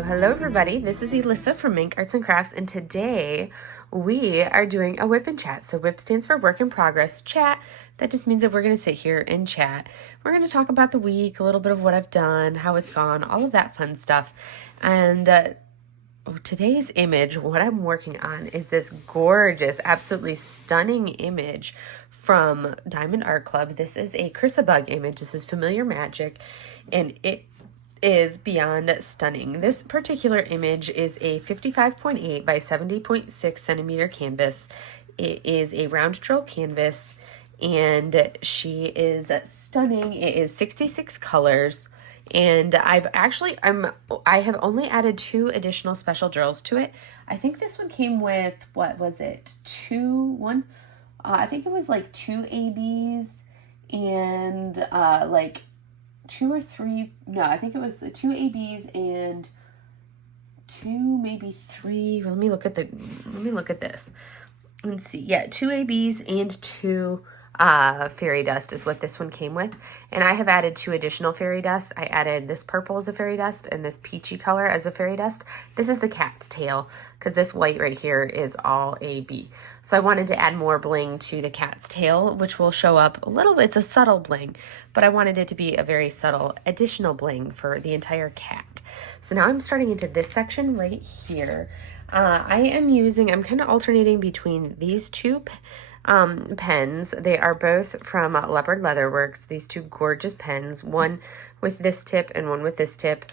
Hello everybody. This is Elissa from Mink Arts and Crafts, and today we are doing a WIP and chat. So WIP stands for work in progress. Chat, that just means that we're going to sit here and chat. We're going to talk about the week, a little bit of what I've done, how it's gone, all of that fun stuff. And today's image, what I'm working on, is this gorgeous, absolutely stunning image from Diamond Art Club. This is a Chrissabug image. This is Familiar Magic, and it is beyond stunning. This particular image is a 55.8 by 70.6 centimeter canvas. It is a round drill canvas, and she is stunning. It is 66 colors, and I have only added 2 additional special drills to it. I think this one came with, what was it, I think it was like 2 ABs and like 2 or 3, no, I think it was 2 ABs and 2, maybe 3. Let me look at this. Let's see. Yeah, 2 ABs and 2 fairy dust is what this one came with. And I have added 2 additional fairy dust. I added this purple as a fairy dust and this peachy color as a fairy dust. This is the cat's tail because this white right here is all AB. So I wanted to add more bling to the cat's tail, which will show up a little bit. It's a subtle bling, but I wanted it to be a very subtle additional bling for the entire cat. So now I'm starting into this section right here. I'm kind of alternating between these 2 pens. They are both from Leopard Leatherworks. These 2 gorgeous pens, one with this tip and one with this tip.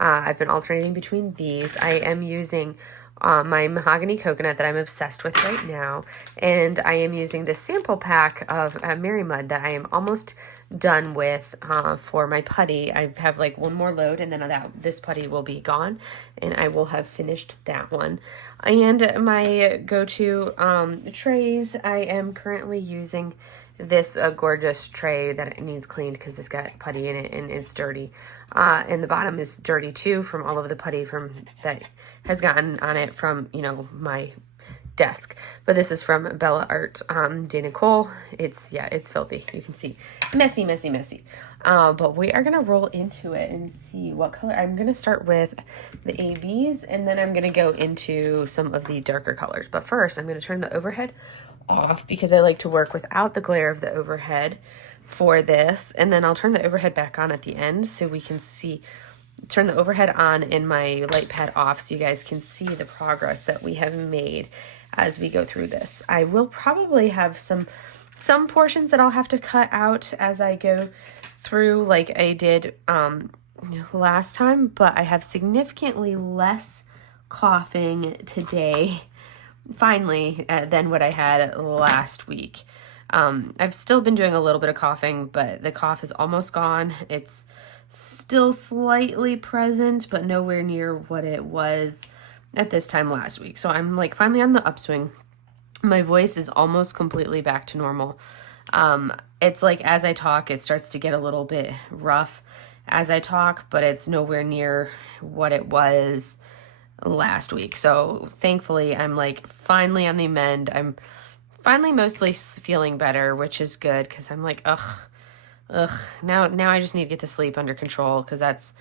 I've been alternating between these. I am using my mahogany coconut that I'm obsessed with right now, and I am using this sample pack of Mary Mud that I am almost done with for my putty. I have like one more load, and then this putty will be gone, and I will have finished that one. And my go-to trays, I am currently using this gorgeous tray that it needs cleaned because it's got putty in it and it's dirty. And the bottom is dirty too from all of the putty that has gotten on it from, my desk. But this is from Bella Art, Dana Cole. It's filthy. You can see messy. But we are gonna roll into it and see what color. I'm gonna start with the ABs, and then I'm gonna go into some of the darker colors. But first, I'm gonna turn the overhead off because I like to work without the glare of the overhead for this, and then I'll turn the overhead back on at the end so we can see. Turn the overhead on and my light pad off so you guys can see the progress that we have made as we go through this. I will probably have some portions that I'll have to cut out as I go through, like I did last time, but I have significantly less coughing today, finally, than what I had last week. I've still been doing a little bit of coughing, but the cough is almost gone. It's still slightly present, but nowhere near what it was at this time last week. So I'm like finally on the upswing. My voice is almost completely back to normal. It's like as I talk, it starts to get a little bit rough as I talk, but it's nowhere near what it was last week. So thankfully, I'm like finally on the mend. I'm finally mostly feeling better, which is good because I'm like, now I just need to get the sleep under control because that's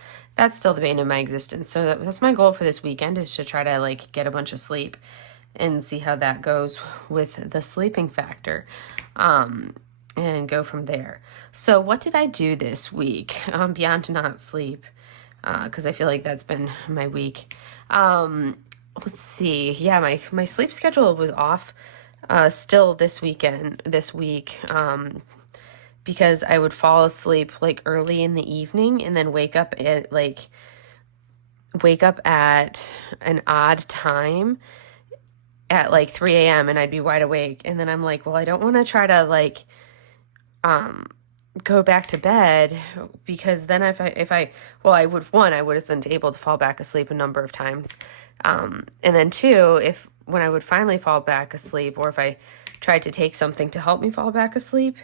still the bane of my existence. So that's my goal for this weekend, is to try to like get a bunch of sleep and see how that goes with the sleeping factor, and go from there. So what did I do this week beyond not sleep? Because I feel like that's been my week. Let's see. Yeah, my sleep schedule was off still this week, because I would fall asleep like early in the evening and then wake up at an odd time at like 3 a.m. and I'd be wide awake. And then I'm like, well, I don't want to try to like go back to bed, because then I wasn't able to fall back asleep a number of times. And then 2, when I would finally fall back asleep, or if I tried to take something to help me fall back asleep,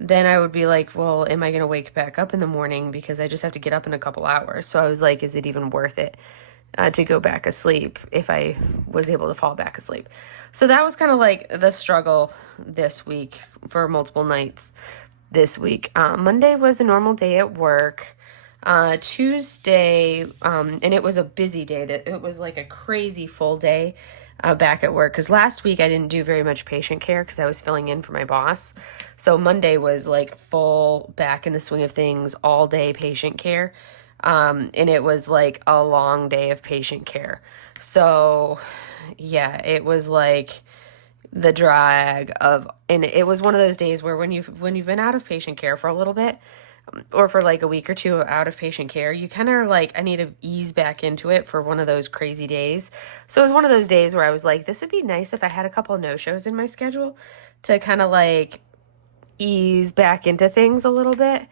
then I would be like, well, am I going to wake back up in the morning because I just have to get up in a couple hours? So I was like, is it even worth it to go back asleep if I was able to fall back asleep? So that was kind of like the struggle this week for multiple nights this week. Monday was a normal day at work. Tuesday, and it was a busy day. That it was like a crazy full day back at work. Because last week I didn't do very much patient care because I was filling in for my boss. So Monday was like full back in the swing of things, all day patient care. And it was like a long day of patient care. So yeah, it was like the drag of, and it was one of those days where when you've been out of patient care for a little bit, or for like a week or two out of patient care, you kind of are like, I need to ease back into it for one of those crazy days. So it was one of those days where I was like, this would be nice if I had a couple of no-shows in my schedule to kind of like ease back into things a little bit.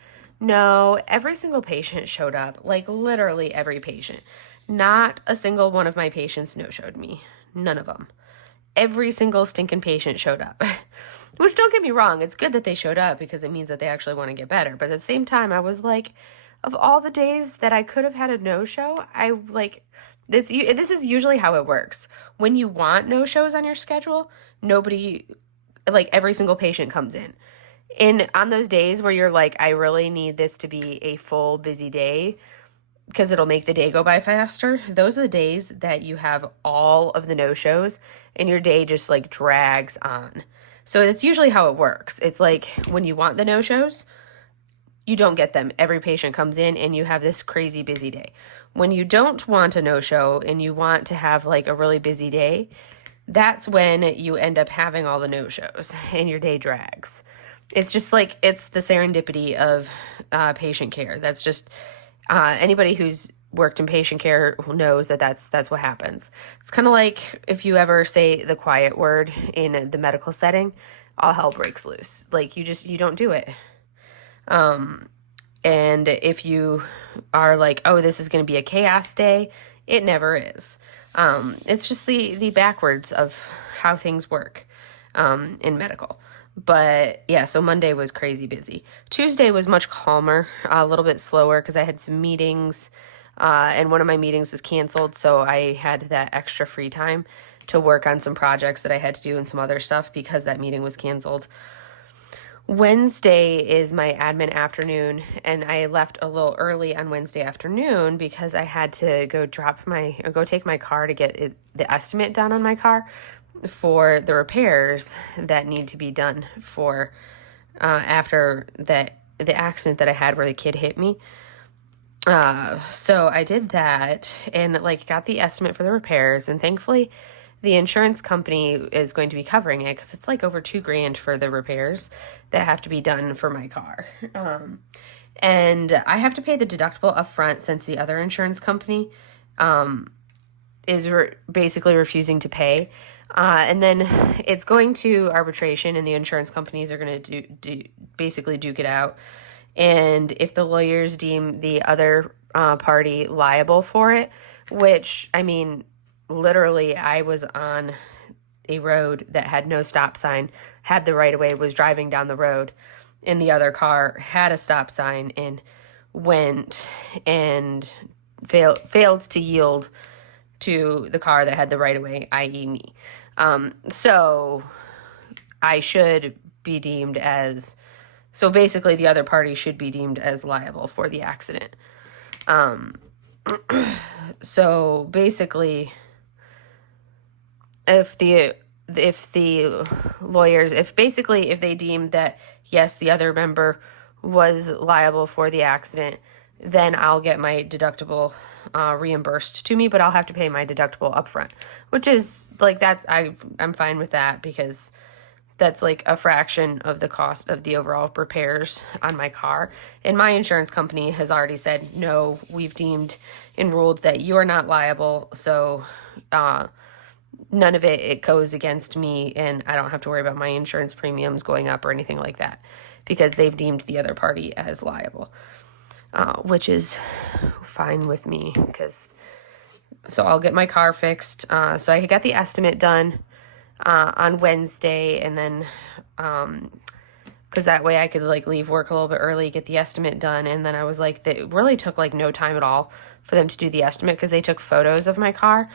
No, every single patient showed up, like literally every patient. Not a single one of my patients no-showed me. None of them. Every single stinking patient showed up. Which, don't get me wrong, it's good that they showed up because it means that they actually want to get better. But at the same time, I was like, of all the days that I could have had a no-show, I like, this is usually how it works. When you want no-shows on your schedule, nobody, like every single patient comes in. And on those days where you're like, I really need this to be a full busy day, because it'll make the day go by faster. Those are the days that you have all of the no-shows and your day just like drags on. So it's usually how it works. It's like when you want the no-shows, you don't get them. Every patient comes in and you have this crazy busy day. When you don't want a no-show and you want to have like a really busy day, that's when you end up having all the no-shows and your day drags. It's just like, it's the serendipity of patient care. That's just... anybody who's worked in patient care knows that that's what happens. It's kind of like if you ever say the quiet word in the medical setting, all hell breaks loose. Like you don't do it. And if you are like, oh, this is going to be a chaos day, it never is. It's just the backwards of how things work in medical. But yeah, so Monday was crazy busy. Tuesday was much calmer, a little bit slower because I had some meetings, and one of my meetings was canceled, so I had that extra free time to work on some projects that I had to do and some other stuff because that meeting was canceled. Wednesday is my admin afternoon, and I left a little early on Wednesday afternoon because I had to go take my car to get the estimate done on my car for the repairs that need to be done for after the accident that I had where the kid hit me. So I did that and like got the estimate for the repairs, and thankfully the insurance company is going to be covering it because it's like over $2,000 for the repairs that have to be done for my car. And I have to pay the deductible up front since the other insurance company is basically refusing to pay. And then it's going to arbitration, and the insurance companies are going to basically duke it out. And if the lawyers deem the other party liable for it, which, I mean, literally, I was on a road that had no stop sign, had the right of way, was driving down the road, and the other car had a stop sign and went and failed to yield to the car that had the right of way, i.e. me. So I should be deemed as, so basically the other party should be deemed as liable for the accident. So basically, if the lawyers, if they deem that, yes, the other member was liable for the accident, then I'll get my deductible reimbursed to me, but I'll have to pay my deductible upfront, which is like that. I'm fine with that because that's like a fraction of the cost of the overall repairs on my car. And my insurance company has already said, no, we've deemed and ruled that you are not liable. So none of it goes against me, and I don't have to worry about my insurance premiums going up or anything like that because they've deemed the other party as liable. Which is fine with me so I'll get my car fixed. So I got the estimate done on Wednesday, and then because that way I could like leave work a little bit early, get the estimate done, and then I was like, it really took like no time at all for them to do the estimate because they took photos of my car,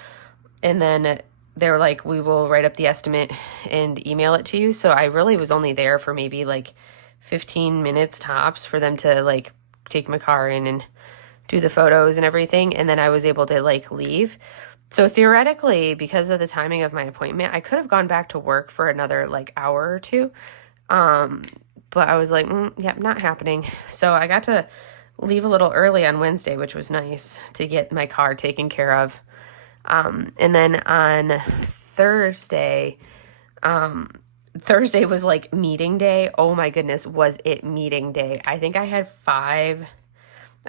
and then they were like, we will write up the estimate and email it to you. So I really was only there for maybe like 15 minutes tops for them to like take my car in and do the photos and everything, and then I was able to like leave. So theoretically, because of the timing of my appointment, I could have gone back to work for another like hour or two. But I was like, yep, not happening. So I got to leave a little early on Wednesday, which was nice to get my car taken care of. And then on Thursday, Thursday was like meeting day. Oh my goodness, was it meeting day? I think I had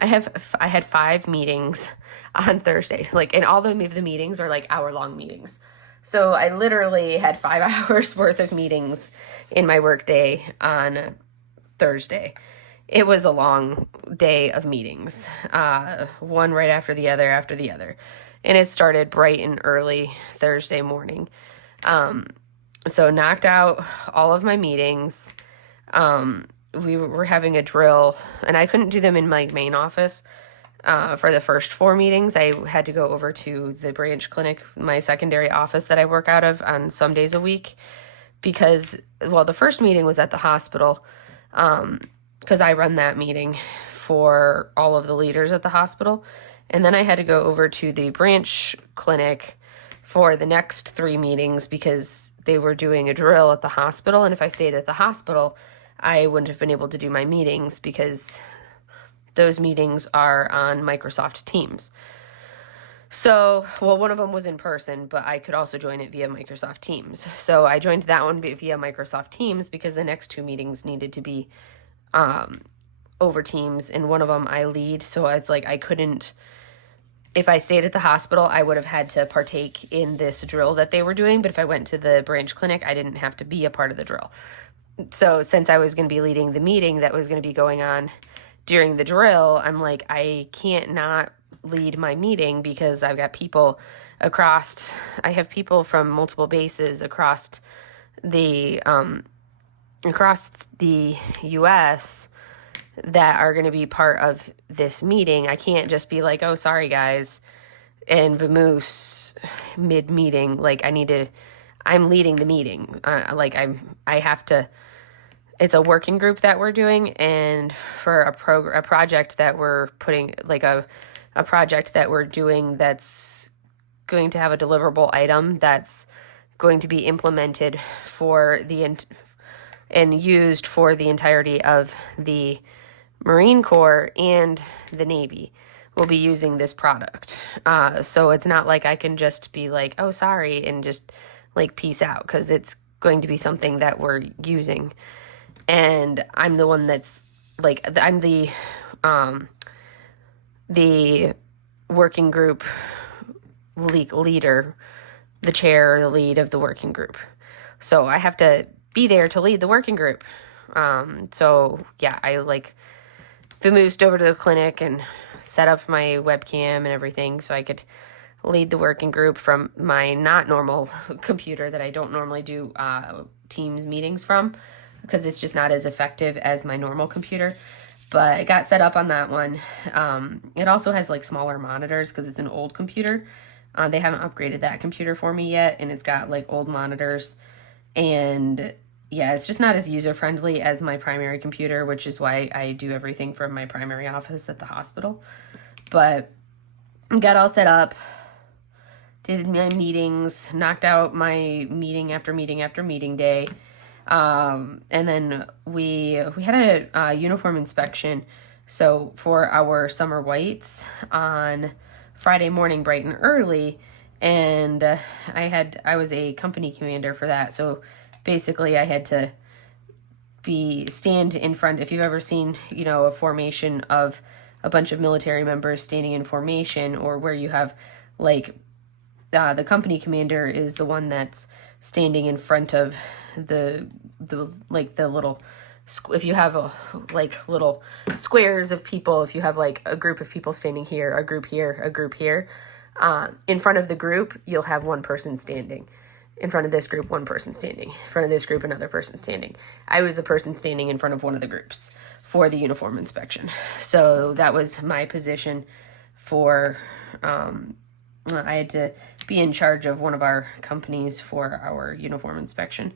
I had 5 meetings on Thursday. Like, and all of the meetings are like hour-long meetings. So I literally had 5 hours worth of meetings in my workday on Thursday. It was a long day of meetings, one right after the other. And it started bright and early Thursday morning. So knocked out all of my meetings. We were having a drill, and I couldn't do them in my main office. For the first 4 meetings, I had to go over to the branch clinic, my secondary office that I work out of on some days a week, because, well, the first meeting was at the hospital, because I run that meeting for all of the leaders at the hospital. And then I had to go over to the branch clinic for the next 3 meetings because they were doing a drill at the hospital. And if I stayed at the hospital, I wouldn't have been able to do my meetings because those meetings are on Microsoft Teams. So, well, one of them was in person, but I could also join it via Microsoft Teams. So I joined that one via Microsoft Teams because the next 2 meetings needed to be over Teams, and one of them I lead. So it's like I couldn't, if I stayed at the hospital, I would have had to partake in this drill that they were doing. But if I went to the branch clinic, I didn't have to be a part of the drill. So since I was going to be leading the meeting that was going to be going on during the drill, I'm like, I can't not lead my meeting because I've got people I have people from multiple bases across the US that are going to be part of this meeting. I can't just be like, oh, sorry guys, and vamoose mid-meeting. Like, I'm leading the meeting. I have to, it's a working group that we're doing, and for a project that we're putting, like a project that we're doing that's going to have a deliverable item that's going to be implemented and used for the entirety of the Marine Corps and the Navy will be using this product. So it's not like I can just be like, oh, sorry, and just like peace out, because it's going to be something that we're using. And I'm the one that's like, I'm the working group leader, the chair, the lead of the working group. So I have to be there to lead the working group. So yeah, I like vamoosed over to the clinic and set up my webcam and everything so I could lead the working group from my not normal computer that I don't normally do Teams meetings from, because it's just not as effective as my normal computer. But I got set up on that one. It also has like smaller monitors because it's an old computer. They haven't upgraded that computer for me yet, and it's got like old monitors. And yeah, it's just not as user-friendly as my primary computer, which is why I do everything from my primary office at the hospital. But got all set up, did my meetings, knocked out my meeting after meeting after meeting day. And then we had a uniform inspection. So for our summer whites on Friday morning, bright and early, and I was a company commander for that. So basically I had to stand in front. If you've ever seen, a formation of a bunch of military members standing in formation, or where you have like the company commander is the one that's standing in front of the little, if you have little squares of people, if you have like a group of people standing here, a group here, a group here, in front of the group, you'll have one person standing. In front of this group, one person standing. In front of this group, another person standing. I was the person standing in front of one of the groups for the uniform inspection. So that was my position for, I had to be in charge of one of our companies for our uniform inspection.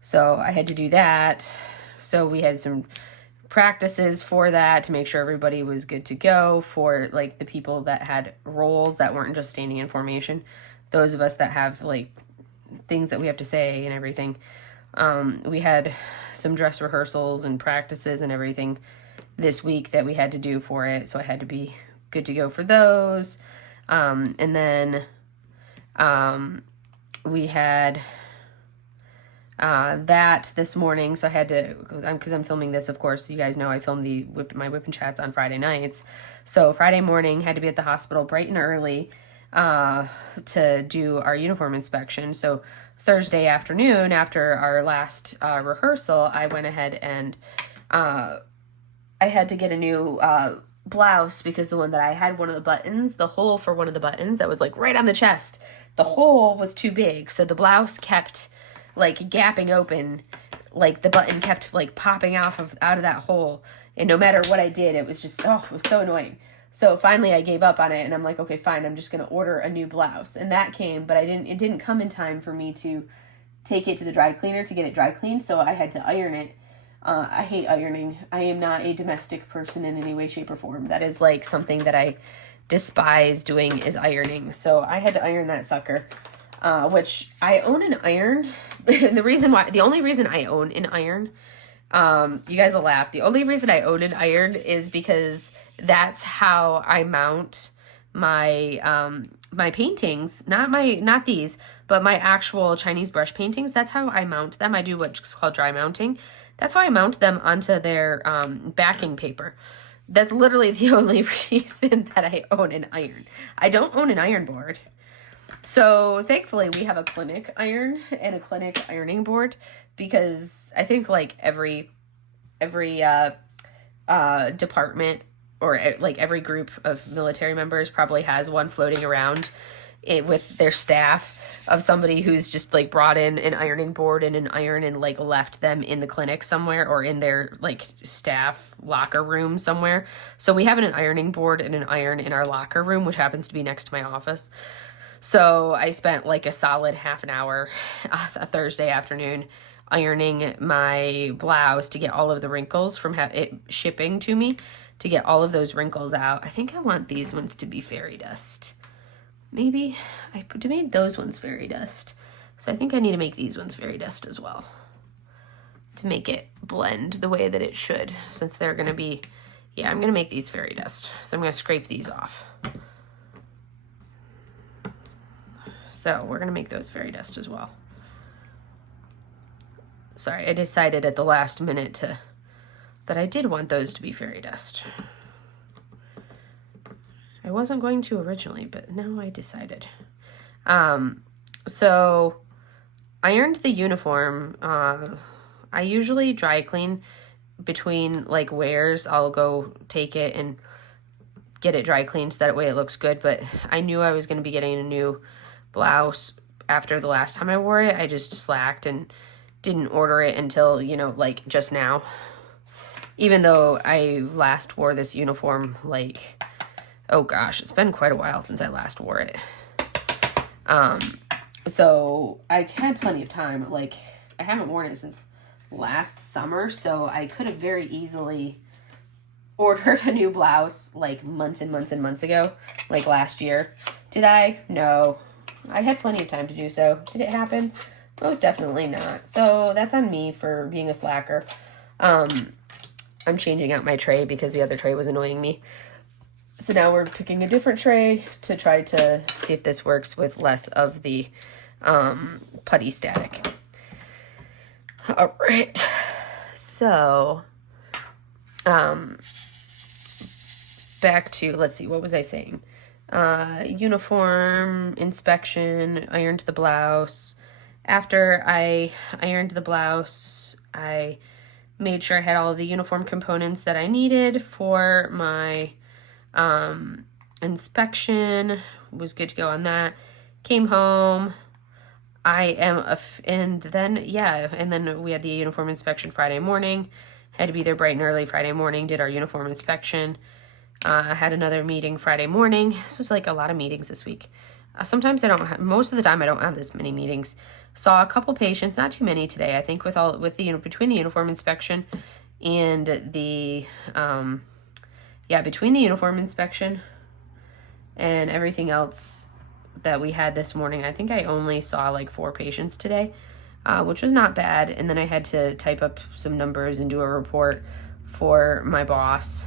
So I had to do that. So we had some practices for that to make sure everybody was good to go, for like the people that had roles that weren't just standing in formation, those of us that have like things that we have to say and everything. We had some dress rehearsals and practices and everything this week that we had to do for it, so I had to be good to go for those. And then we had that this morning, so I had to, because I'm filming this, of course, you guys know I film my Whip and Chats on Friday nights. So Friday morning, had to be at the hospital bright and early to do our uniform inspection. So Thursday afternoon, after our last rehearsal, I went ahead and I had to get a new blouse, because the one that I had, one of the buttons, the hole for one of the buttons that was like right on the chest, the hole was too big, so the blouse kept like gapping open, like the button kept like popping out of that hole, and no matter what I did, it was just, it was so annoying. So finally I gave up on it, and I'm like, okay, fine, I'm just gonna order a new blouse. And that came, but it didn't come in time for me to take it to the dry cleaner to get it dry cleaned, so I had to iron it. I hate ironing. I am not a domestic person in any way, shape, or form. That is like something that I despise doing, is ironing. So I had to iron that sucker, which I own an iron. The only reason I own an iron, you guys will laugh. The only reason I own an iron is because that's how I mount my my paintings, not these, but my actual Chinese brush paintings. That's how I mount them. I do what's called dry mounting. That's how I mount them onto their backing paper. That's literally the only reason that I own an iron. I don't own an iron board. So thankfully we have a clinic iron and a clinic ironing board, because I think like every department, or like every group of military members probably has one floating around with their staff, of somebody who's just like brought in an ironing board and an iron and like left them in the clinic somewhere, or in their like staff locker room somewhere. So we have an ironing board and an iron in our locker room, which happens to be next to my office. So I spent like a solid half an hour a Thursday afternoon ironing my blouse to get all of the wrinkles from it shipping to me, to get all of those wrinkles out. I think I want these ones to be fairy dust. Maybe I made those ones fairy dust. So I think I need to make these ones fairy dust as well, to make it blend the way that it should, since they're going to be, I'm going to make these fairy dust. So I'm going to scrape these off. So we're going to make those fairy dust as well. Sorry, I decided at the last minute that I did want those to be fairy dust. I wasn't going to originally, but now I decided. So I ironed the uniform. I usually dry clean between like wears. I'll go take it and get it dry cleaned so that way it looks good. But I knew I was going to be getting a new blouse after the last time I wore it. I just slacked and didn't order it until, like just now. Even though I last wore this uniform like, oh gosh, it's been quite a while since I last wore it. So I had plenty of time. Like, I haven't worn it since last summer, so I could have very easily ordered a new blouse like months and months and months ago, like last year. Did I? No. I had plenty of time to do so. Did it happen? Most definitely not. So that's on me for being a slacker. I'm changing out my tray because the other tray was annoying me. So now we're picking a different tray to try to see if this works with less of the putty static. All right. So, back to, let's see, what was I saying? Uniform inspection, ironed the blouse. After I ironed the blouse, I made sure I had all of the uniform components that I needed for my inspection. Was good to go on that. Came home. And then we had the uniform inspection Friday morning. Had to be there bright and early Friday morning, did our uniform inspection. I had another meeting Friday morning. This was like a lot of meetings this week. Sometimes most of the time I don't have this many meetings. Saw a couple patients, not too many today. I think between the uniform inspection and the, between the uniform inspection and everything else that we had this morning, I think I only saw like 4 patients today, which was not bad. And then I had to type up some numbers and do a report for my boss.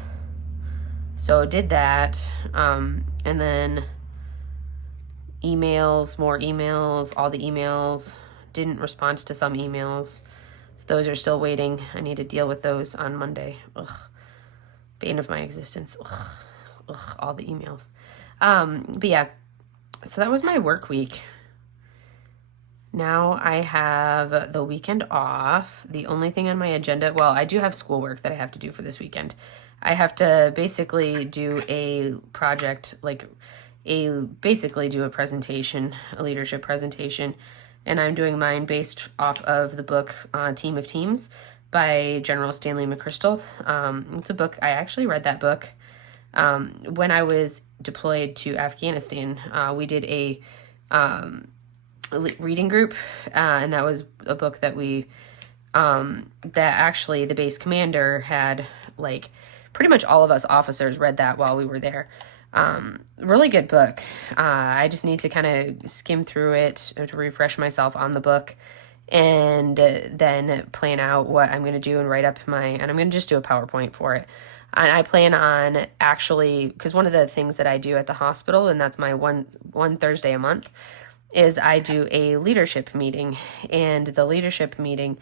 So did that. And then emails, more emails, all the emails. Didn't respond to some emails. So those are still waiting. I need to deal with those on Monday. Ugh. Bane of my existence. Ugh. Ugh, all the emails. But yeah, so that was my work week. Now I have the weekend off. The only thing on my agenda, well, I do have schoolwork that I have to do for this weekend. I have to basically do a project, basically do a presentation, a leadership presentation, and I'm doing mine based off of the book Team of Teams by General Stanley McChrystal. It's a book, I actually read that book when I was deployed to Afghanistan. We did a reading group, and that was a book that that actually the base commander had, like, pretty much all of us officers read that while we were there. Really good book. I just need to kind of skim through it to refresh myself on the book, and then plan out what I'm going to do and write up and I'm going to just do a PowerPoint for it. And I plan on actually, because one of the things that I do at the hospital, and that's my one Thursday a month, is I do a leadership meeting. And the leadership meeting,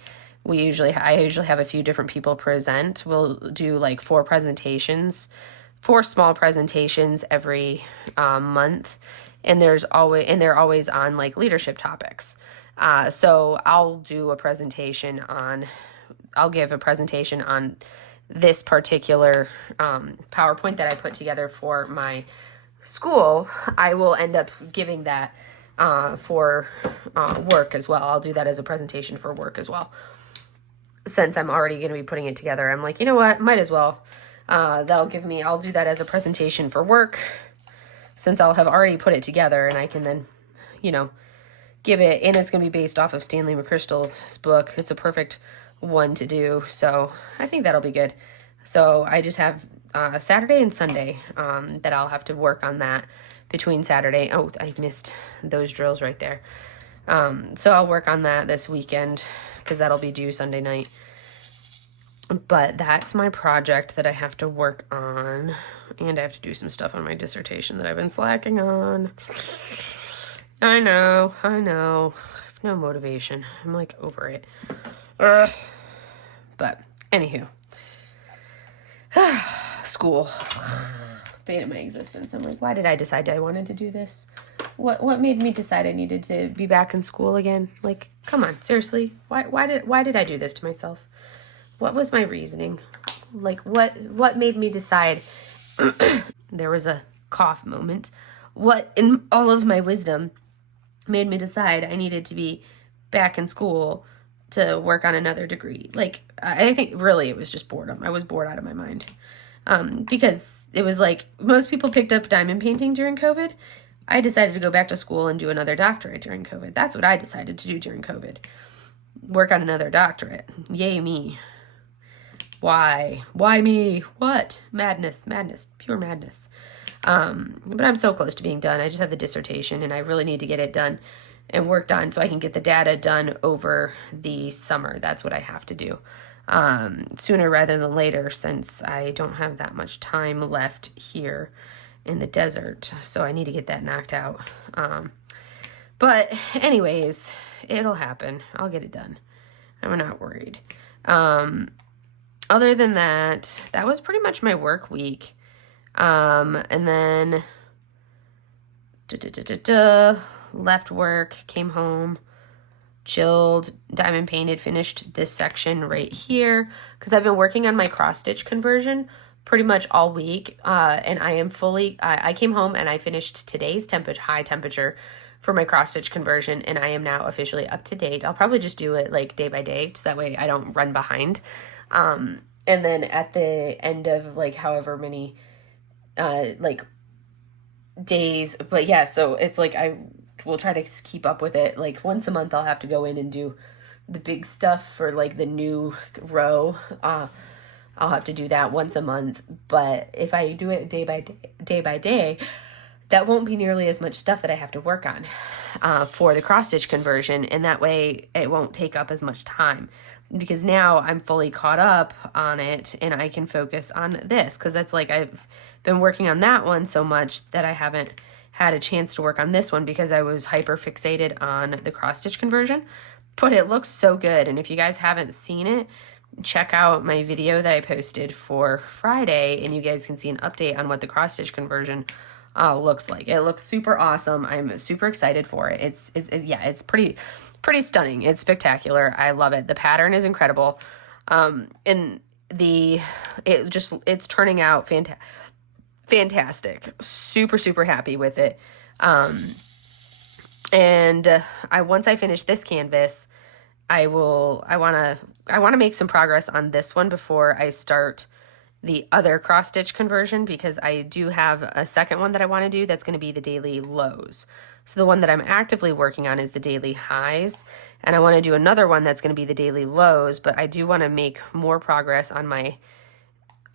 I usually have a few different people present. We'll do like 4 small presentations every month, and they're always on like leadership topics. So I'll give a presentation on this particular PowerPoint that I put together for my school. I will end up giving that for work as well. I'll do that as a presentation for work as well. Since I'm already going to be putting it together, I'm like, you know what, might as well. I'll do that as a presentation for work, since I'll have already put it together, and I can then, give it, and it's going to be based off of Stanley McChrystal's book. It's a perfect one to do, so I think that'll be good. So I just have Saturday and Sunday that I'll have to work on that between Saturday. Oh, I missed those drills right there. So I'll work on that this weekend, because that'll be due Sunday night. But that's my project that I have to work on, and I have to do some stuff on my dissertation that I've been slacking on. I know. I have no motivation. I'm like over it. But anywho, school, bane of my existence. I'm like, why did I decide I wanted to do this? What made me decide I needed to be back in school again? Like, come on, seriously. Why did I do this to myself? What was my reasoning? Like, what made me decide? There was a cough moment. What in all of my wisdom made me decide I needed to be back in school to work on another degree? Like, I think really it was just boredom. I was bored out of my mind. Because it was like most people picked up diamond painting during COVID. I decided to go back to school and do another doctorate during COVID. That's what I decided to do during COVID. Work on another doctorate. Yay me. Why? Why me? What? Madness, pure madness. But I'm so close to being done. I just have the dissertation, and I really need to get it done and worked on so I can get the data done over the summer. That's what I have to do. Sooner rather than later, since I don't have that much time left here in the desert. So I need to get that knocked out. But anyways, it'll happen. I'll get it done. I'm not worried. Other than that, that was pretty much my work week. And then left work, came home, chilled, diamond painted, finished this section right here, because I've been working on my cross stitch conversion pretty much all week. And I am I came home and I finished today's high temperature for my cross stitch conversion, and I am now officially up to date. I'll probably just do it like day by day, so that way I don't run behind. And then at the end of like however many like days, but yeah, so it's like I will try to keep up with it. Like once a month I'll have to go in and do the big stuff for like the new row. I'll have to do that once a month. But if I do it day by day, that won't be nearly as much stuff that I have to work on for the cross stitch conversion. And that way it won't take up as much time, because now I'm fully caught up on it and I can focus on this, because that's like I've been working on that one so much that I haven't had a chance to work on this one because I was hyper fixated on the cross stitch conversion. But it looks so good, and if you guys haven't seen it, check out my video that I posted for Friday and you guys can see an update on what the cross stitch conversion looks like. It looks super awesome. I'm super excited for it. It's pretty stunning. It's spectacular. I love it. The pattern is incredible. And it's turning out fantastic. Super happy with it. Once I finish this canvas, I want to make some progress on this one before I start the other cross stitch conversion, because I do have a second one that I want to do that's going to be the daily lows. So the one that I'm actively working on is the daily highs, and I want to do another one that's going to be the daily lows, but I do want to make more progress on my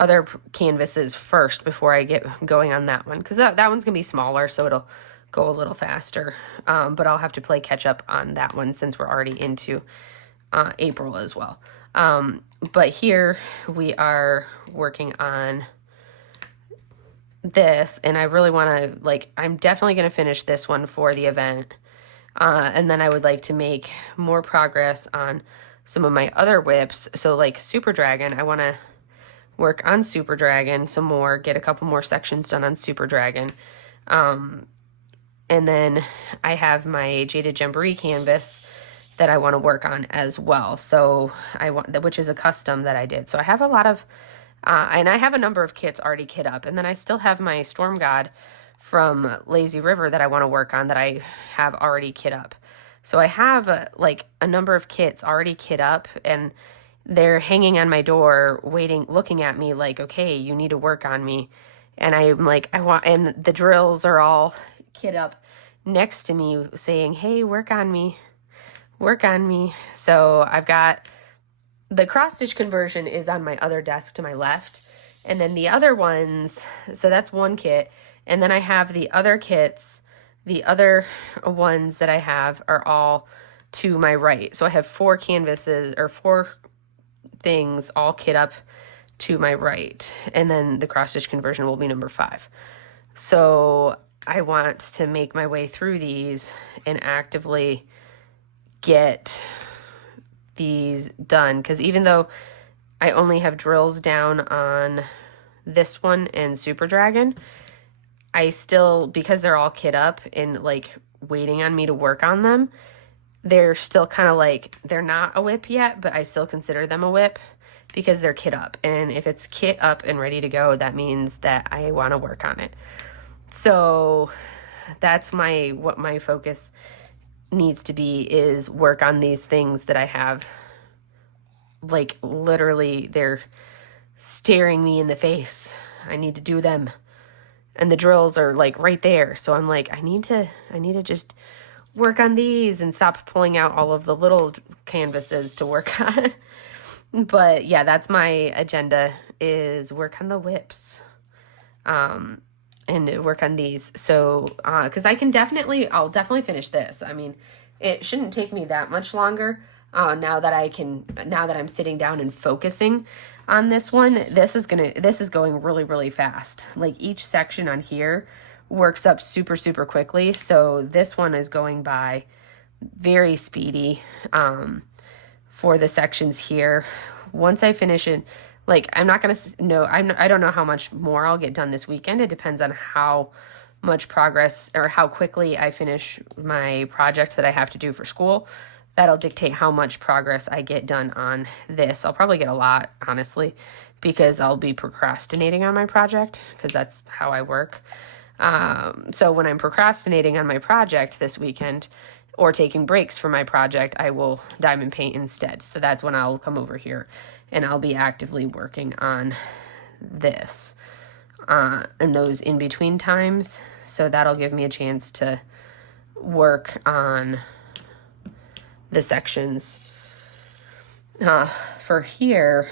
other canvases first before I get going on that one, because that one's going to be smaller, so it'll go a little faster. But I'll have to play catch up on that one since we're already into April as well. But here we are working on this, and I really want to, I'm definitely going to finish this one for the event. And then I would like to make more progress on some of my other WIPs. So like Super Dragon, I want to work on Super Dragon some more, get a couple more sections done on Super Dragon. And then I have my Jaded Jamboree canvas that I want to work on as well. So which is a custom that I did. So I have a lot of, and I have a number of kits already kit up. And then I still have my Storm God from Lazy River that I want to work on that I have already kit up. So I have a number of kits already kit up, and they're hanging on my door waiting, looking at me like, okay, you need to work on me. And I'm like, and the drills are all kit up next to me saying, hey, work on me. So I've got the cross stitch conversion is on my other desk to my left, and then the other ones, so that's one kit, and then I have the other kits, the other ones that I have are all to my right. So I have 4 canvases or 4 things all kit up to my right, and then the cross stitch conversion will be number 5. So I want to make my way through these and actively get these done, because even though I only have drills down on this one and Super Dragon, I still, because they're all kit up and waiting on me to work on them, they're still kind of they're not a WIP yet, but I still consider them a WIP because they're kit up. And if it's kit up and ready to go, that means that I want to work on it. So that's what my focus needs to be, is work on these things that I have, literally they're staring me in the face. I need to do them, and the drills are right there. So I'm I need to just work on these and stop pulling out all of the little canvases to work on. But yeah, that's my agenda, is work on the WIPs and work on these. So because I'll definitely finish this. I mean, it shouldn't take me that much longer now that I'm sitting down and focusing on this one. This is going really fast. Each section on here works up super quickly, so this one is going by very speedy for the sections here. Once I finish it, I'm not gonna know, I don't know how much more I'll get done this weekend. It depends on how much progress or how quickly I finish my project that I have to do for school. That'll dictate how much progress I get done on this. I'll probably get a lot, honestly, because I'll be procrastinating on my project, because that's how I work. So when I'm procrastinating on my project this weekend or taking breaks from my project, I will diamond paint instead. So that's when I'll come over here and I'll be actively working on this in those in between times. So that'll give me a chance to work on the sections for here,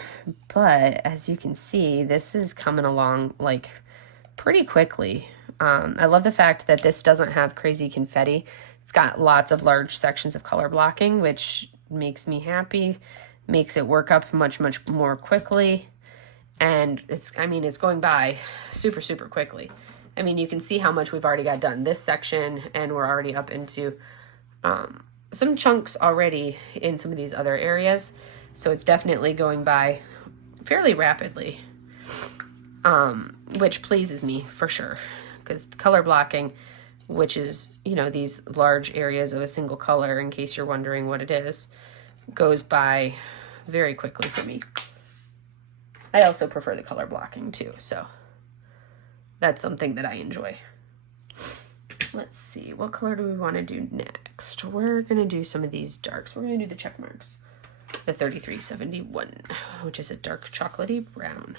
but as you can see, this is coming along like pretty quickly. I love the fact that this doesn't have crazy confetti. It's got lots of large sections of color blocking, which makes me happy, makes it work up much more quickly. And it's going by super quickly. I mean, you can see how much we've already got done this section, and we're already up into some chunks already in some of these other areas. So it's definitely going by fairly rapidly, which pleases me for sure, because color blocking, which is, these large areas of a single color, in case you're wondering what it is, goes by very quickly for me. I also prefer the color blocking too, so that's something that I enjoy. Let's see, what color do we want to do next? We're going to do some of these darks. We're going to do the check marks. The 3371, which is a dark chocolatey brown.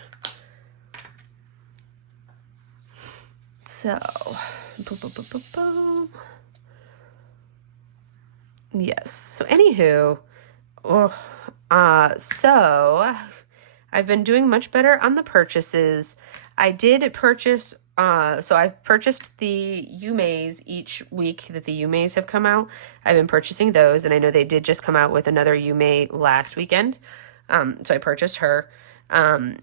So, boom, boom, boom, boom, boom. Yes, so anywho, so I've been doing much better on the purchases. I did purchase, so I've purchased the Yuumeis each week that the Yuumeis have come out. I've been purchasing those, and I know they did just come out with another Yuumei last weekend. So I purchased her. And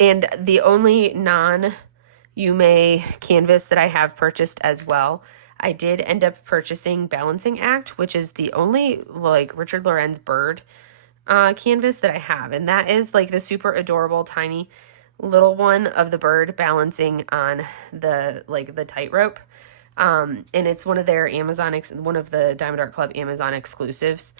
the only non-Yuumei canvas that I have purchased as well, I did end up purchasing Balancing Act, which is the only, like, Richard Lorenz bird canvas that I have, and that is like the super adorable tiny little one of the bird balancing on the tightrope, and it's one of their one of the Diamond Art Club Amazon exclusives.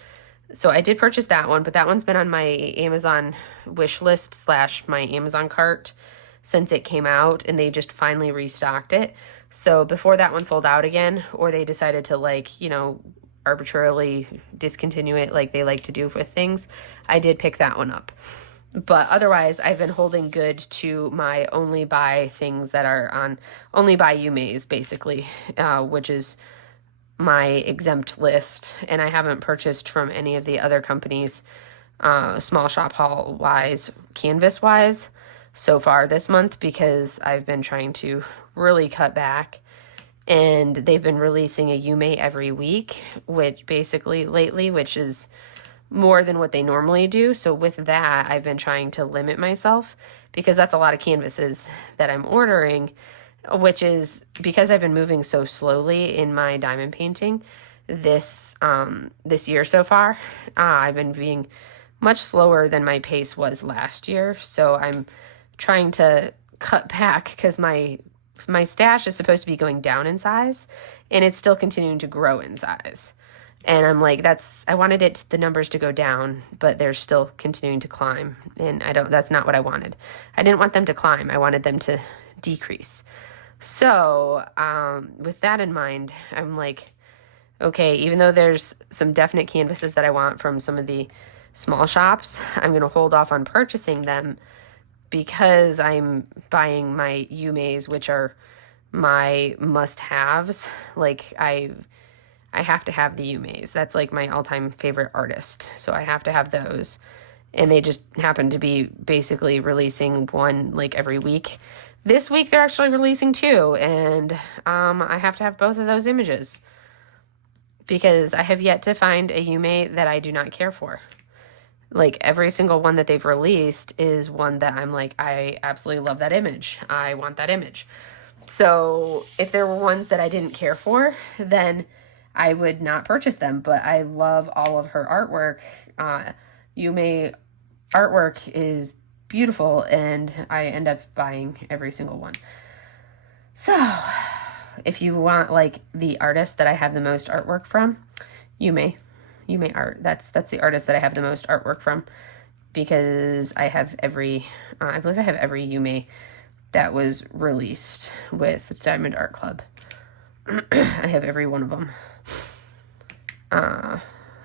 So I did purchase that one, but that one's been on my Amazon wish list / my Amazon cart since it came out, and they just finally restocked it. So before that one sold out again, or they decided to arbitrarily discontinue it like they like to do with things, I did pick that one up. But otherwise, I've been holding good to my only buy things that are on only buy Yuumeis, basically, which is my exempt list. And I haven't purchased from any of the other companies, small shop haul wise, canvas wise, so far this month, because I've been trying to really cut back. And they've been releasing a Yuumei every week, which basically lately, which is more than what they normally do. So with that, I've been trying to limit myself, because that's a lot of canvases that I'm ordering, which is because I've been moving so slowly in my diamond painting this year so far. I've been being much slower than my pace was last year. So I'm trying to cut back, because my stash is supposed to be going down in size, and it's still continuing to grow in size. And I'm like, I wanted the numbers to go down, but they're still continuing to climb. And that's not what I wanted. I didn't want them to climb. I wanted them to decrease. So, with that in mind, I'm like, okay, even though there's some definite canvases that I want from some of the small shops, I'm going to hold off on purchasing them, because I'm buying my Yuumeis, which are my must-haves. Like, I have to have the Yuumeis. That's like my all-time favorite artist. So I have to have those. And they just happen to be basically releasing one like every week. This week they're actually releasing two, and I have to have both of those images, because I have yet to find a Yuumei that I do not care for. Like, every single one that they've released is one that I'm like, I absolutely love that image. I want that image. So if there were ones that I didn't care for, then I would not purchase them. But I love all of her artwork. Yuumei artwork is beautiful, and I end up buying every single one. So if you want like the artist that I have the most artwork from, Yuumei art. That's the artist that I have the most artwork from, because I have I believe I have every Yuumei that was released with Diamond Art Club. I have every one of them.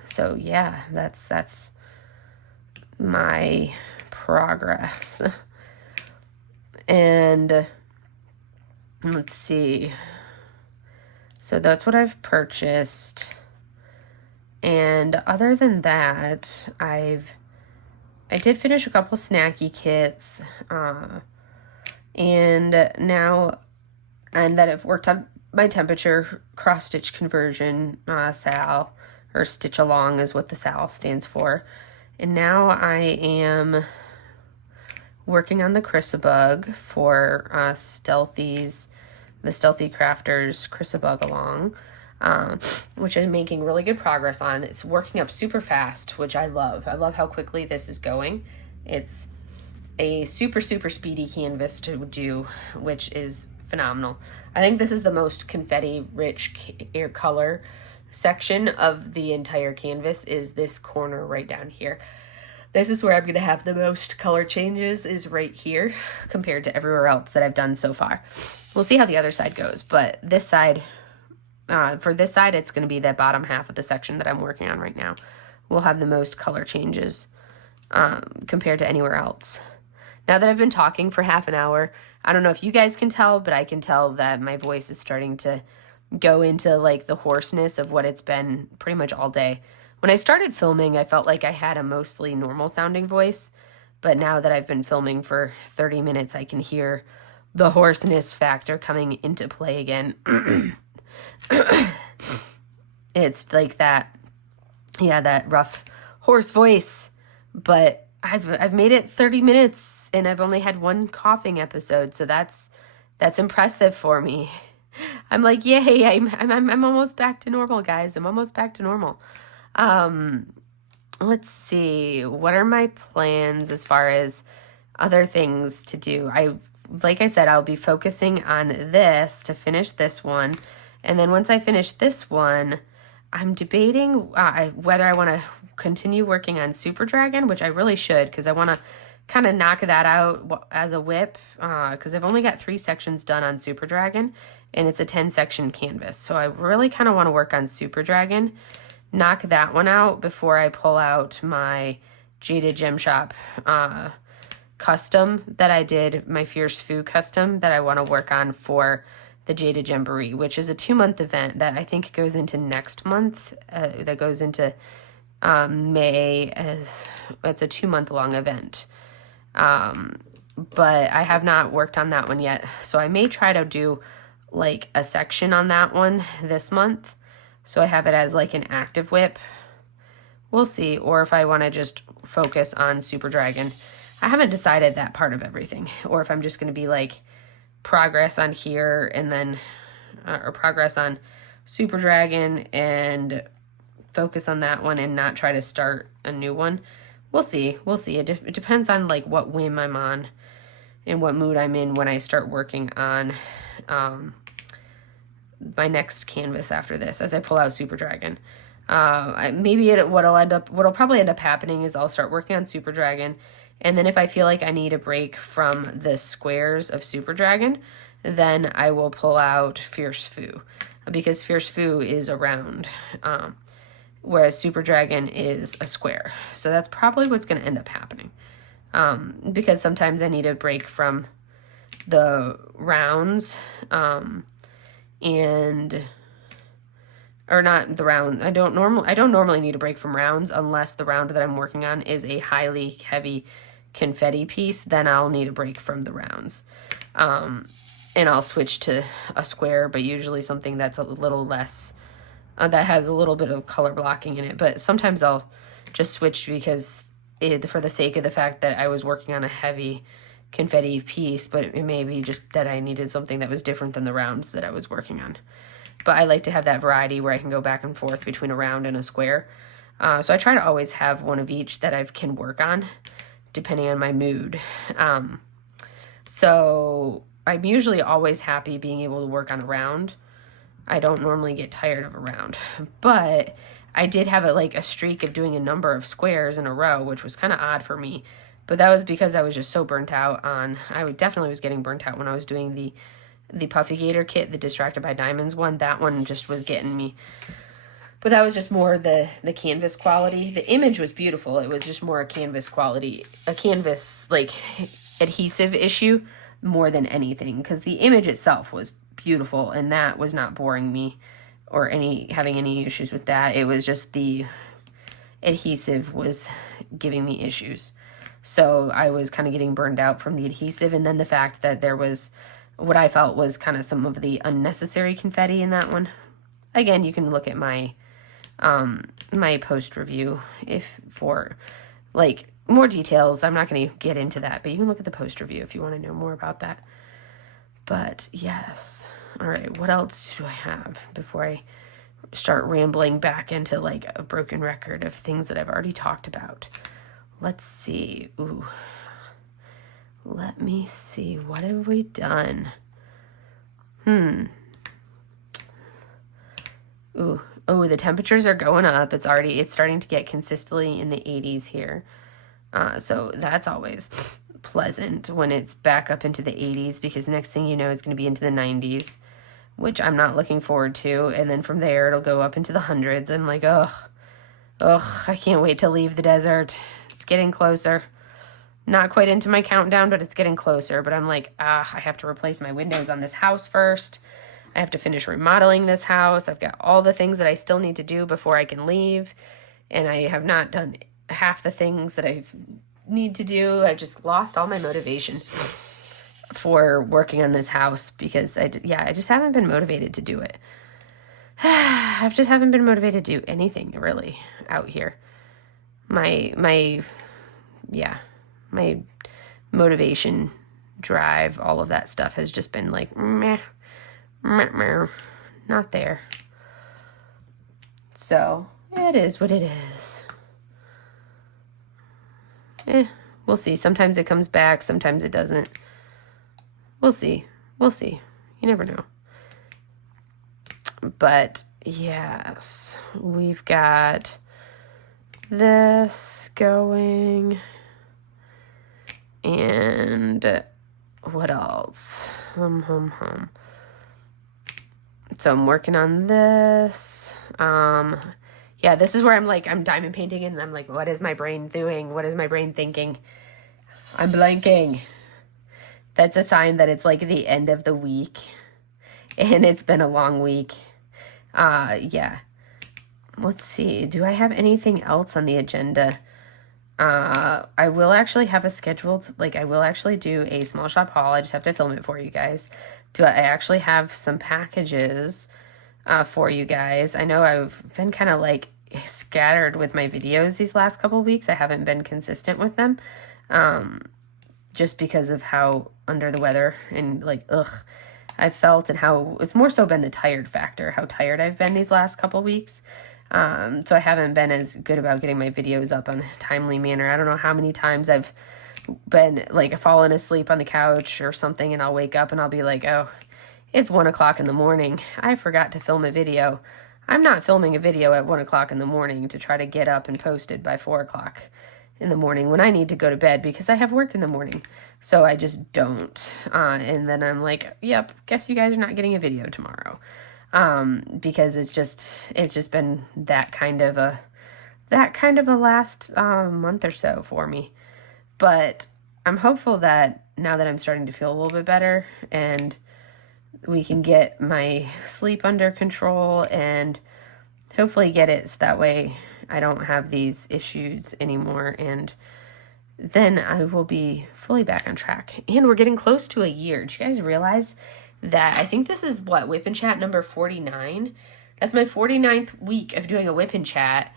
So yeah, that's my progress. And let's see. So that's what I've purchased. And other than that, I did finish a couple snacky kits, and that I've worked on my temperature cross-stitch conversion, SAL, or stitch along is what the SAL stands for. And now I am working on the Chrissabug for the Stealthy Crafters Chrissabugalong, which I'm making really good progress on. It's working up super fast, which I love. I love how quickly this is going. It's a super, super speedy canvas to do, which is phenomenal. I think this is the most confetti-rich color section of the entire canvas, is this corner right down here. This is where I'm going to have the most color changes, is right here, compared to everywhere else that I've done so far. We'll see how the other side goes, but this side, for this side, it's going to be that bottom half of the section that I'm working on right now. We'll have the most color changes compared to anywhere else. Now that I've been talking for half an hour, I don't know if you guys can tell, but I can tell that my voice is starting to go into like the hoarseness of what it's been pretty much all day. When I started filming, I felt like I had a mostly normal sounding voice, but now that I've been filming for 30 minutes, I can hear the hoarseness factor coming into play again. It's like that, yeah, that rough hoarse voice, but I've made it 30 minutes and I've only had one coughing episode, so that's impressive for me. I'm like, yay, I'm almost back to normal, guys. I'm almost back to normal. Let's see, what are my plans as far as other things to do? Like I said, I'll be focusing on this to finish this one. And then once I finish this one, I'm debating whether I want to continue working on Super Dragon, which I really should, because I want to kind of knock that out as a WIP, because I've only got 3 sections done on Super Dragon, and it's a 10-section canvas. So I really kind of want to work on Super Dragon, knock that one out before I pull out my Jaded Gem Shop custom that I did, my Fierce Foo custom that I want to work on for the Jaded Jamboree, which is a 2-month event that I think goes into next month, that goes into May. It's a 2-month long event. But I have not worked on that one yet. So I may try to do like a section on that one this month, so I have it as like an active WIP. We'll see. Or if I want to just focus on Super Dragon. I haven't decided that part of everything. Or if I'm just going to be like progress on here and then, or progress on Super Dragon and focus on that one and not try to start a new one. We'll see. We'll see. It depends on like what whim I'm on and what mood I'm in when I start working on my next canvas after this, as I pull out Super Dragon. What'll probably end up happening is I'll start working on Super Dragon, and then if I feel like I need a break from the squares of Super Dragon, then I will pull out Fierce Foo, because Fierce Foo is a round, whereas Super Dragon is a square. So that's probably what's going to end up happening, because sometimes I need a break from the rounds, or not the round. I don't normally need a break from rounds unless the round that I'm working on is a highly heavy confetti piece. Then I'll need a break from the rounds, and I'll switch to a square, but usually something that's a little less, that has a little bit of color blocking in it. But sometimes I'll just switch because for the sake of the fact that I was working on a heavy confetti piece, but it may be just that I needed something that was different than the rounds that I was working on. But I like to have that variety where I can go back and forth between a round and a square. So I try to always have one of each that I can work on, depending on my mood. So I'm usually always happy being able to work on a round. I don't normally get tired of a round. But I did have a streak of doing a number of squares in a row, which was kind of odd for me. But that was because I was just so burnt out on, definitely was getting burnt out when I was doing the Puffy Gator kit, the Distracted by Diamonds one. That one just was getting me. But that was just more the canvas quality. The image was beautiful. It was just more a canvas quality, a canvas adhesive issue more than anything, because the image itself was beautiful and that was not boring me or having any issues with that. It was just the adhesive was giving me issues. So I was kind of getting burned out from the adhesive, and then the fact that there was what I felt was kind of some of the unnecessary confetti in that one. Again, you can look at my my post review for like more details. I'm not going to get into that, but you can look at the post review if you want to know more about that. But yes. All right, what else do I have before I start rambling back into like a broken record of things that I've already talked about? Let's see. Ooh. Let me see. What have we done? Ooh. Oh, the temperatures are going up. It's starting to get consistently in the 80s here. So that's always pleasant when it's back up into the 80s, because next thing you know, it's going to be into the 90s, which I'm not looking forward to. And then from there, it'll go up into the hundreds. I'm like, ugh, I can't wait to leave the desert. It's getting closer. Not quite into my countdown, but it's getting closer. But I'm like, I have to replace my windows on this house first. I have to finish remodeling this house. I've got all the things that I still need to do before I can leave. And I have not done half the things that I need to do. I've just lost all my motivation for working on this house because I just haven't been motivated to do it. I just haven't been motivated to do anything really out here. My motivation, drive, all of that stuff has just been like, meh, not there. So it is what it is. We'll see. Sometimes it comes back, sometimes it doesn't. We'll see. You never know. But yes, we've got this going. And what else? So I'm working on this. This is where I'm diamond painting and I'm like, what is my brain doing? What is my brain thinking? I'm blanking. That's a sign that it's like the end of the week and it's been a long week. Let's see. Do I have anything else on the agenda? I will actually have I will actually do a small shop haul. I just have to film it for you guys. But I actually have some packages for you guys. I know I've been kind of like scattered with my videos these last couple weeks. I haven't been consistent with them. Just because of how under the weather and I felt, and how it's more so been the tired factor, how tired I've been these last couple weeks. So I haven't been as good about getting my videos up on a timely manner. I don't know how many times I've been fallen asleep on the couch or something, and I'll wake up and I'll be like, oh, it's 1 o'clock in the morning. I forgot to film a video. I'm not filming a video at 1 o'clock in the morning to try to get up and post it by 4 o'clock in the morning when I need to go to bed because I have work in the morning. So I just don't. And then I'm like, yep, guess you guys are not getting a video tomorrow. Because it's just been that kind of a last month or so for me. But I'm hopeful that now that I'm starting to feel a little bit better and we can get my sleep under control and hopefully get it so that way I don't have these issues anymore, and then I will be fully back on track. And we're getting close to a year. Do you guys realize that? I think this is WIP and Chat number 49. That's my 49th week of doing a WIP and Chat.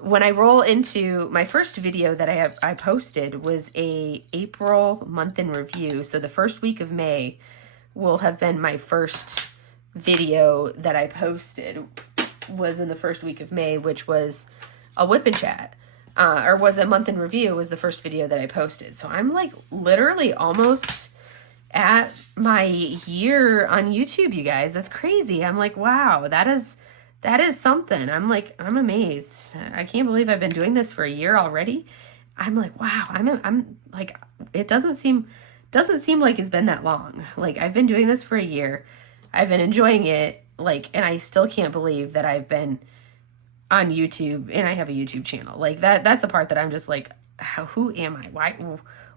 When I roll into my first video that I posted was a April month in review. So the first week of May will have been my first video that I posted, was in the first week of May, which was a WIP and Chat. Or was a month in review, was the first video that I posted. So I'm literally almost at my year on YouTube, you guys. That's crazy. I'm like, wow, that is something. I'm amazed. I can't believe I've been doing this for a year already. I'm like, wow. I'm like, it doesn't seem like it's been that long. I've been doing this for a year. I've been enjoying it. And I still can't believe that I've been on YouTube and I have a YouTube channel. That's the part that I'm just like, who am I? Why?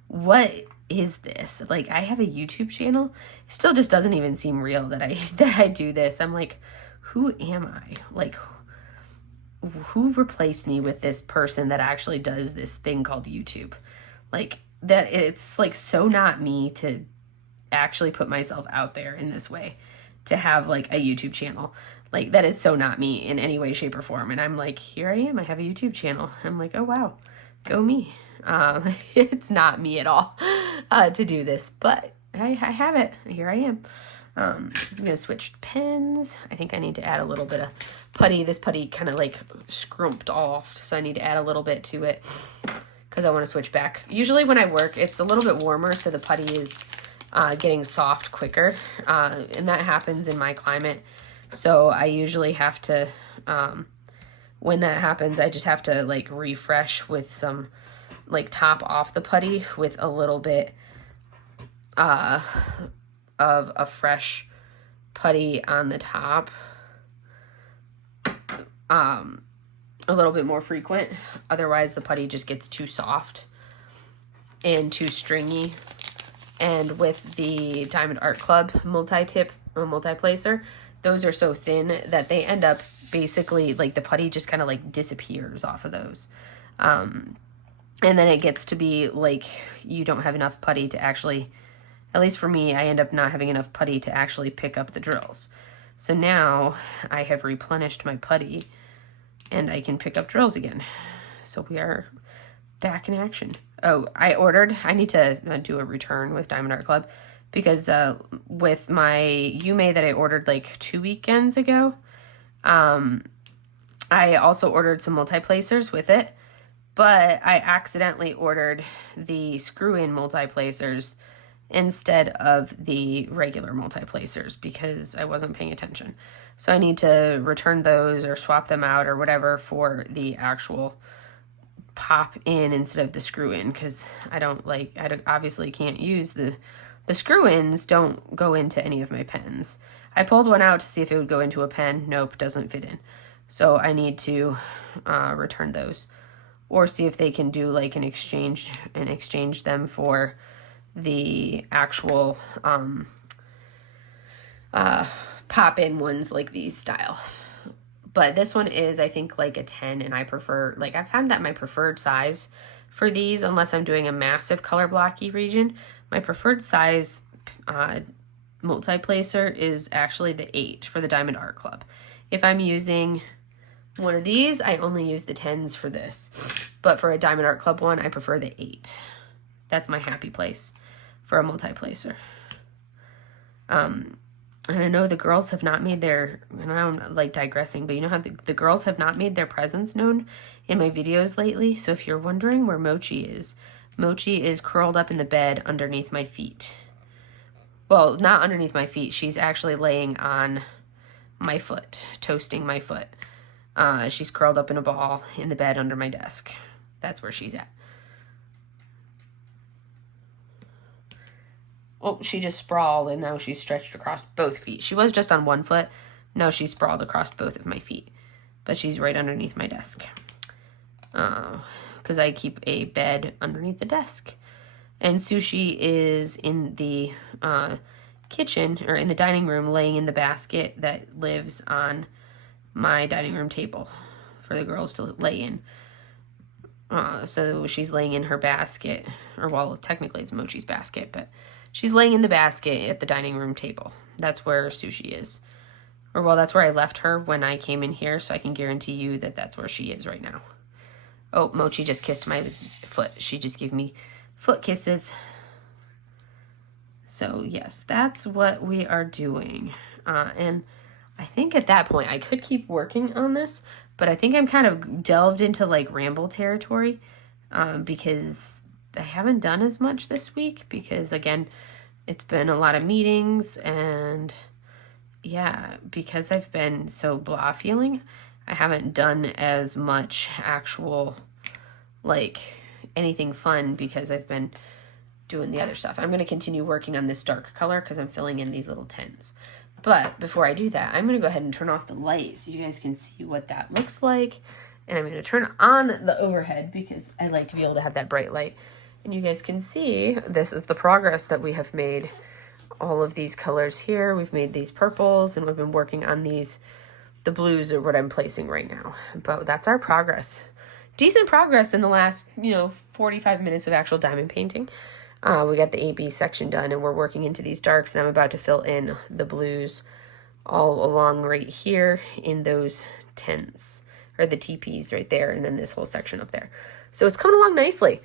What is this? I have a YouTube channel. It still just doesn't even seem real that I do this. I'm like, who am I? Like, who replaced me with this person that actually does this thing called YouTube? Like, that it's like so not me to actually put myself out there in this way, to have like a YouTube channel. Like, that is so not me in any way, shape, or form. And I'm like, here I am, I have a YouTube channel. I'm like, oh wow, go me. It's not me at all to do this, but I have it. Here I am. I'm gonna switch pens. I think I need to add a little bit of putty. This putty kind of like scrumped off, so I need to add a little bit to it because I want to switch back. Usually when I work, it's a little bit warmer, so the putty is getting soft quicker, and that happens in my climate. So I usually have to, when that happens, I just have to like refresh with some, like, top off the putty with a little bit of a fresh putty on the top, a little bit more frequent. Otherwise the putty just gets too soft and too stringy. And with the Diamond Art Club multi-tip or multi-placer, those are so thin that they end up basically, like, the putty just kind of like disappears off of those. And then it gets to be like you don't have enough putty to actually, at least for me, I end up not having enough putty to actually pick up the drills. So now I have replenished my putty and I can pick up drills again. So we are back in action. Oh, I need to do a return with Diamond Art Club because with my Yuumeis that I ordered like 2 weekends ago, I also ordered some multi-placers with it, but I accidentally ordered the screw-in multi-placers instead of the regular multi-placers because I wasn't paying attention. So I need to return those or swap them out or whatever for the actual pop in instead of the screw in, because I obviously can't use the screw-ins don't go into any of my pens. I pulled one out to see if it would go into a pen. Nope, doesn't fit in. So I need to return those or see if they can do like an exchange and exchange them for the actual pop in ones like these style. But this one is, I think, like a 10, and I prefer, like, I found that my preferred size for these, unless I'm doing a massive color blocky region, my preferred size multi-placer is actually the 8 for the Diamond Art Club. If I'm using one of these, I only use the 10s for this. But for a Diamond Art Club one, I prefer the 8. That's my happy place for a multi-placer. And I know the girls have not made their, and I'm like digressing, but you know how the girls have not made their presence known in my videos lately. So if you're wondering where Mochi is curled up in the bed underneath my feet. Well, not underneath my feet. She's actually laying on my foot, toasting my foot. She's curled up in a ball in the bed under my desk. That's where she's at. Oh, she just sprawled, and now she's stretched across both feet. She was just on one foot. Now she's sprawled across both of my feet. But she's right underneath my desk. Because I keep a bed underneath the desk. And Sushi is in the kitchen, or in the dining room, laying in the basket that lives on my dining room table for the girls to lay in. So she's laying in her basket. Or, well, technically it's Mochi's basket, but she's laying in the basket at the dining room table. That's where Sushi is. Or, well, that's where I left her when I came in here, so I can guarantee you that that's where she is right now. Oh, Mochi just kissed my foot. She just gave me foot kisses. So, yes, that's what we are doing. And I think at that point, I could keep working on this, but I think I'm kind of delved into, like, ramble territory because I haven't done as much this week because, again, it's been a lot of meetings and, yeah, because I've been so blah feeling, I haven't done as much actual, like, anything fun because I've been doing the other stuff. I'm going to continue working on this dark color because I'm filling in these little tins. But before I do that, I'm going to go ahead and turn off the light so you guys can see what that looks like. And I'm going to turn on the overhead because I like to be able to have that bright light. And you guys can see this is the progress that we have made. All of these colors here, we've made these purples, and we've been working on these the blues are what I'm placing right now. But that's our progress. Decent progress in the last, 45 minutes of actual diamond painting. We got the AB section done, and we're working into these darks, and I'm about to fill in the blues all along right here in those tents, or the teepees right there, and then this whole section up there. So it's coming along nicely.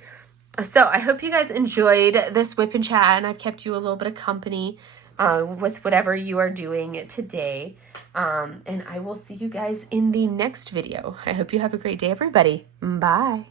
So I hope you guys enjoyed this whip and chat, and I've kept you a little bit of company with whatever you are doing today. And I will see you guys in the next video. I hope you have a great day, everybody. Bye.